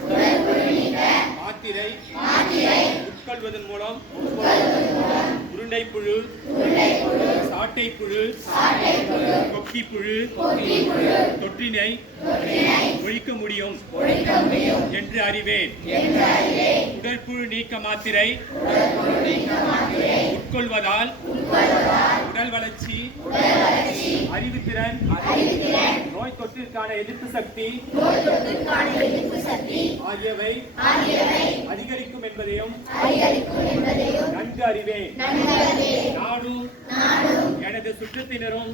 குடற்புழு நீக்க மாத்திரை உட்கொள்வதன் மூலம் உருண்டை புழு சாட்டை புழு கொக்கி புழு தொற்றினை ஒழிக்க முடியும் என்று அறிவேன். உடற்புழு நீக்க மாத்திரை உட்கொள்வதால் உடல் வளர்ச்சி அறிவுத்திறன் நோய் தொற்றிற்கான எதிர்ப்பு சக்தி ஆகியவை அதிகரிக்கும் என்பதையும் நன்கு அறிவேன். நானும் எனது சுற்றத்தினரும்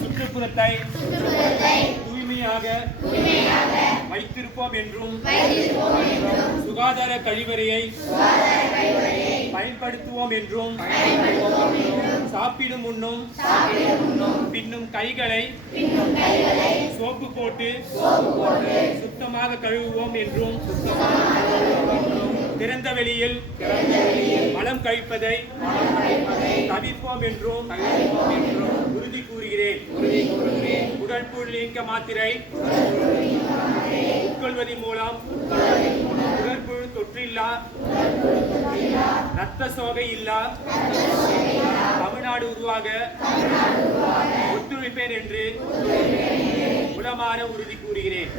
சுற்றுப்புறத்தை தூய்மையாக வைத்திருப்போம் என்றும் சுகாதார கழிவறையை பயன்படுத்துவோம் என்றும் சாப்பிடும் முன்னும் கைகளை சோப்பு போட்டு சுத்தமாக கழுவுவோம் என்றும் திறந்த வெளியில் மலம் கழிப்பதை தவிர்ப்போம் என்றும் உறுதி கூறுகிறேன். உடற்புழு நீக்க மாத்திரை உட்கொள்வதன் மூலம் உடற்புழு தொற்றில்லா ரத்த சோகை இல்லா தமிழ்நாடு உருவாக பேர் என்று உளமாற உறுதி கூறுகிறேன்.